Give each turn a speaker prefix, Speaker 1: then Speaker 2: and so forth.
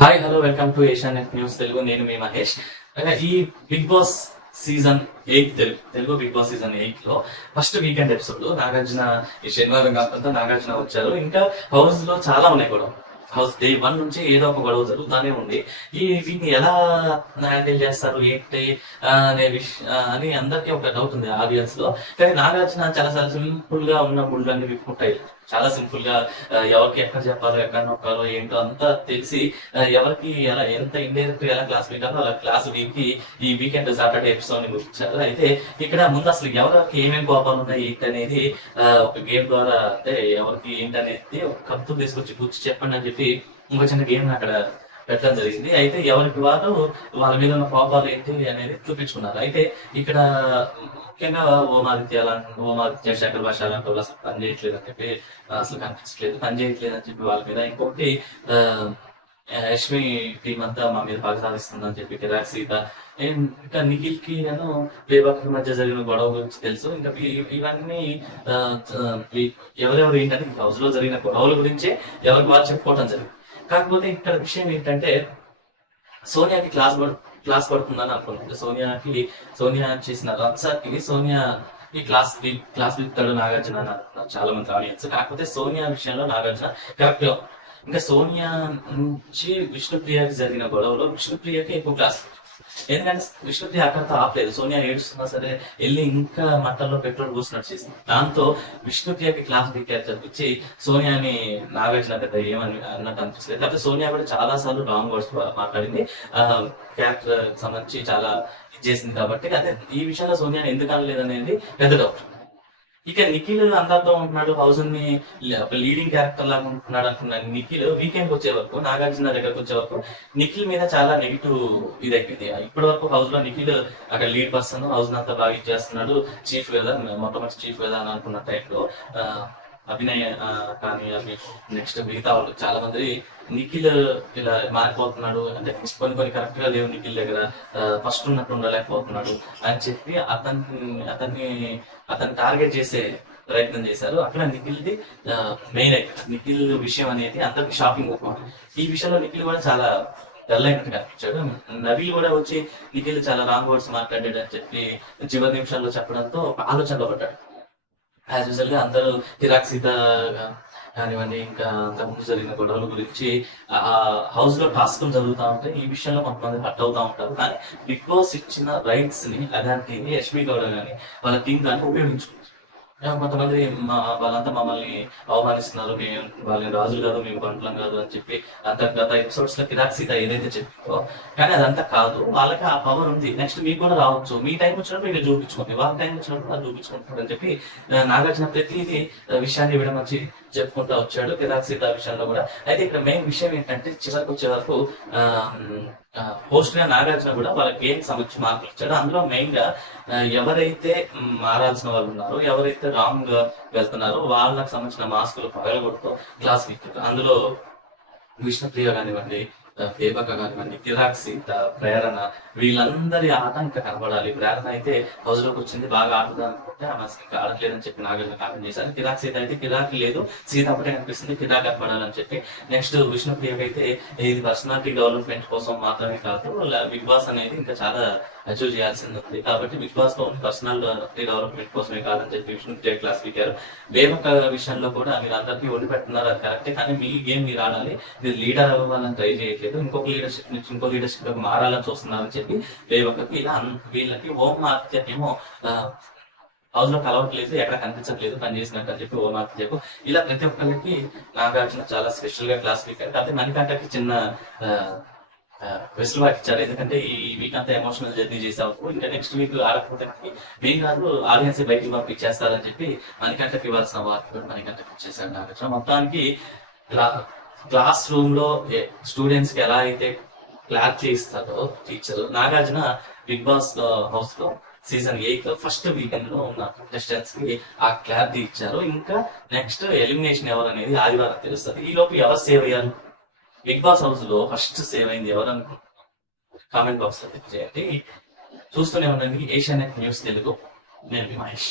Speaker 1: Hi hello welcome to Asianet news Telugu నేను మీ మహేష్. ఈ Bigg Boss season eight Telugu Telugu Bigg Boss season ఎయిట్లో first weekend episode Nagarjuna ఈ శనివారం కాకుండా నాగార్జున వచ్చారు. ఇంకా హౌస్లో చాలా ఉన్నాయి కూడా. హౌస్ డే వన్ నుంచి ఏదో ఒక గొడవ జరుగుతానే ఉంది. ఈ వీటిని ఎలా హ్యాండిల్ చేస్తారు? ఏంటి? అనే విష అని అందరికీ ఒక డౌట్ ఉంది ఆడియన్స్లో. కానీ నాగార్జున చాలా చాలా సింపుల్గా ఉన్న ముళ్ళన్నీ విప్పుకుంటాయి. చాలా సింపుల్గా ఎవరికి ఎక్కడ చెప్పాలో ఎక్కడ నొక్కాలో ఏంటో అంతా తెలిసి ఎవరికి ఎలా ఎంత ఇండైరెక్ట్ ఎలా క్లాస్ వీకాలో అలా క్లాస్ వీక్కి ఈ వీకెండ్ సాటర్డే ఎపిసోడ్ని గుర్తించారు. అయితే ఇక్కడ ముందు అసలు ఎవరికి ఏమేమి కోపాలు ఉన్నాయి ఏంటి అనేది ఒక గేమ్ ద్వారా అంటే ఎవరికి ఏంటనేది ఒక కప్పు తీసుకొచ్చి కూర్చి చెప్పండి అని చెప్పి ఇంకో చిన్న గేమ్ అక్కడ పెట్టడం జరిగింది. అయితే ఎవరికి వారు వాళ్ళ మీద ఉన్న కోపాలు ఏంటి అనేది చూపించుకున్నారు. అయితే ఇక్కడ ముఖ్యంగా ఓమాదిత్య లాంటి ఓమాదిత్య శంకర్ భాష లాంటి వాళ్ళు అసలు పని చేయట్లేదు అని చెప్పి అసలు కనిపించట్లేదు పనిచేయట్లేదు అని చెప్పి వాళ్ళ మీద ఇంకొకటి రష్మి యష్మి టీం అంతా మా మీద బాగా సాధిస్తుందని చెప్పి కిరాక్ సీత అండ్ ఇంకా నిఖిల్కి నేను ప్లేబాక్ మధ్య జరిగిన గొడవ గురించి తెలుసు. ఇంకా ఇవన్నీ ఎవరెవరు ఏంటంటే హౌస్లో జరిగిన గొడవల గురించి ఎవరికి వాళ్ళు చెప్పుకోవటం జరిగింది. కాకపోతే ఇక్కడ విషయం ఏంటంటే సోనియాకి క్లాస్ పడు క్లాస్ పడుతుందని అనుకున్నాను సోనియాకి సోనియా చేసిన రన్సార్కి సోనియా ఈ క్లాస్ క్లాస్ వీక్తాడు నాగార్జున అని చాలా మంది ఆడియన్స్. కాకపోతే సోనియా విషయంలో నాగార్జున కరెక్ట్ ఇంకా సోనియా నుంచి విష్ణుప్రియకి జరిగిన గొడవలో విష్ణుప్రియకి ఎక్కువ క్లాస్ ఎందుకంటే విష్ణుప్రియ అక్కడితో ఆపలేదు. సోనియా ఏడుస్తున్నా సరే వెళ్ళి ఇంకా మంటల్లో పెట్రోల్ పూసినట్టు చేసింది. దాంతో విష్ణుప్రియకి క్లాస్ వీక్ చదివించి సోనియాని నాగార్జున పెద్ద ఏమని అన్నట్టు అనిపిస్తుంది కాకపోతే సోనియా కూడా చాలా సార్లు రాంగ్ వర్డ్స్ మాట్లాడింది. క్యారెక్టర్ సంబంధించి చాలా ఇది చేసింది కాబట్టి అదే. ఈ విషయంలో సోనియాని ఎందుకు అనలేదు అనేది పెద్ద డౌట్ ఇక నిఖిల్ అందరితో ఉంటున్నాడు. హౌస్ని ఒక లీడింగ్ క్యారెక్టర్ లాగా ఉంటున్నాడు అనుకున్నాను. నిఖిల్ వీకెండ్ వచ్చే వరకు నాగార్జున దగ్గరకు వచ్చే వరకు నిఖిల్ మీద చాలా నెగిటివ్ ఇది అయిపోయింది ఇప్పటి వరకు హౌస్లో నిఖిల్ అక్కడ లీడ్ పర్సన్ హౌస్ అంతా బాగా ఇచ్చేస్తున్నాడు చీఫ్ కదా మొట్టమొదటి చీఫ్ కదా అని అనుకున్న టైప్లో అభినయ్ కానీ అవి నెక్స్ట్ మిగతా వాళ్ళు చాలా మంది నిఖిల్ ఇలా మారిపోతున్నాడు. అంటే కొన్ని కొన్ని కరెక్ట్గా లేవు నిఖిల్ దగ్గర. ఫస్ట్ ఉన్నట్టు ఉండలేకపోతున్నాడు అని చెప్పి అతన్ని అతన్ని అతన్ని టార్గెట్ చేసే ప్రయత్నం చేశారు. అక్కడ నిఖిల్ది మెయిన్ నిఖిల్ విషయం అనేది అందరికి షాపింగ్ ఈ విషయంలో నిఖిల్ కూడా చాలా డల్ అయినట్టు కనిపించాడు. కూడా వచ్చి నిఖిల్ చాలా రాంగ్ వర్డ్స్ మాట్లాడాడు అని చెప్పి చివరి నిమిషాల్లో చెప్పడంతో ఒక ఆలోచనలో పడ్డాడు. యాజ్ యూజువల్గా అందరూ కిరాక్ సీత కానివ్వండి ఇంకా అంతకుముందు జరిగిన గొడవల గురించి ఆ హౌస్లో టాస్క్ జరుగుతూ ఉంటాయి. ఈ విషయంలో కొంతమంది హట్ అవుతా ఉంటారు. కానీ బిగ్ బాస్ ఇచ్చిన రైట్స్ని అలాంటి యశ్మి గౌడ కానీ వాళ్ళ టీం దాన్ని ఉపయోగించుకుంటారు కొంతమంది మా వాళ్ళంతా మమ్మల్ని అవమానిస్తున్నారు. మేము వాళ్ళని రాజులు కాదు మేము పంటలం కాదు అని చెప్పి అంత గత ఎపిసోడ్స్లో కిరాక్ సీత ఏదైతే చెప్పిందో కానీ అదంతా కాదు. వాళ్ళకి ఆ పవర్ ఉంది. నెక్స్ట్ మీకు కూడా రావచ్చు. మీ టైం వచ్చినప్పుడు మీరు చూపించుకోండి. వాళ్ళ టైం వచ్చినప్పుడు వాళ్ళు చూపించుకుంటారు అని చెప్పి నాగార్జున ప్రతిదీ విషయాన్ని ఇవ్వడం వచ్చి చెప్పుకుంటూ వచ్చాడు కిరాక్ సీత విషయంలో కూడా. అయితే ఇక్కడ మెయిన్ విషయం ఏంటంటే చివరికి వచ్చే వరకు పోస్ట్గా నాగార్జున కూడా వాళ్ళ గేమ్ సంబంధించి మార్కులు ఇచ్చాడు. అందులో మెయిన్గా ఎవరైతే మారాల్సిన వాళ్ళు ఉన్నారో ఎవరైతే రాంగ్గా వెళ్తున్నారో వాళ్ళకి సంబంధించిన మాస్కులు పగలగొడుతూ క్లాస్ ఇచ్చారు. అందులో విష్ణుప్రియ కానివ్వండి ఆ, దేవక కానివ్వండి సీత ప్రేరణ వీళ్ళందరి ఆట ఇంకా కనబడాలి. ప్రేరణ అయితే హౌస్లోకి వచ్చింది బాగా ఆడుతుంది అనుకుంటే ఆమె అసలు ఇంకా ఆడట్లేదని చెప్పి నాగార్జున కామెంట్ చేశారు. కిరాక్ సీత అయితే కిరాక్ లేదు సీత అప్పుడే కనిపిస్తుంది కిరాక్ కనబడాలని చెప్పి. నెక్స్ట్ విష్ణుప్రియ అయితే ఇది పర్సనాలిటీ డెవలప్మెంట్ కోసం మాత్రమే కాదు బిగ్ బాస్ అనేది ఇంకా చాలా అచీవ్ చేయాల్సింది ఉంది. కాబట్టి బిగ్ బాస్లో పర్సనల్ డెవలప్మెంట్ కోసమే కాదని చెప్పి విష్ణుప్రియ క్లాస్ స్పీకర్ వేమక విషయంలో కూడా మీరు అందరికీ ఒడి పెట్టున్నారు అది కరెక్టే. కానీ మీ గేమ్ మీరు ఆడాలి మీరు లీడర్ అవ్వాలని ట్రై చేయట్లేదు. ఇంకొక లీడర్షిప్ నుంచి ఇంకో లీడర్షిప్ మారాలని చూస్తున్నారని చెప్పి దేవకకి ఇలా వీళ్ళకి ఓం ఆతిథ్యమేమో హౌస్లో కలవట్లేదు ఎక్కడ కనిపించట్లేదు పని చేసినట్టు అని చెప్పి ఓం చెప్పు. ఇలా ప్రతి ఒక్కరికి నాగార్జున చాలా స్పెషల్గా క్లాస్ స్పీకర్ కాకపోతే మణికంటకి చిన్న వెసులుబాటు ఇచ్చారు. ఎందుకంటే ఈ వీక్ అంతా ఎమోషనల్ జర్నీ చేసావు ఇంకా నెక్స్ట్ వీక్ ఆడకపోతే మీ కాదు ఆడియన్స్ బయటికి పంపించేస్తారని చెప్పి మణికంటకి ఇవ్వాల్సిన వార్త కూడా మణికంటకి ఇచ్చేసారు నాగార్జున. మొత్తానికి క్లాస్ రూమ్లో స్టూడెంట్స్కి ఎలా అయితే క్లారిటీ ఇస్తారో టీచర్. నాగార్జున బిగ్ బాస్ హౌస్లో సీజన్ ఎయిట్లో ఫస్ట్ వీకెండ్లో ఉన్న కంటెస్టెంట్స్కి ఆ క్లారిటీ ఇచ్చారు. ఇంకా నెక్స్ట్ ఎలిమినేషన్ ఎవరు అనేది ఆదివారం తెలుస్తుంది. ఈ లోపు ఎవరు సేవ్ అయ్యారు? బిగ్ బాస్ హౌస్లో ఫస్ట్ సేవ్ అయింది ఎవరు అనుకుంటున్నారు కామెంట్ బాక్స్లో తెలియజేయండి. చూస్తూనే ఉండండి. Asianet news Telugu. నేను మహేష్.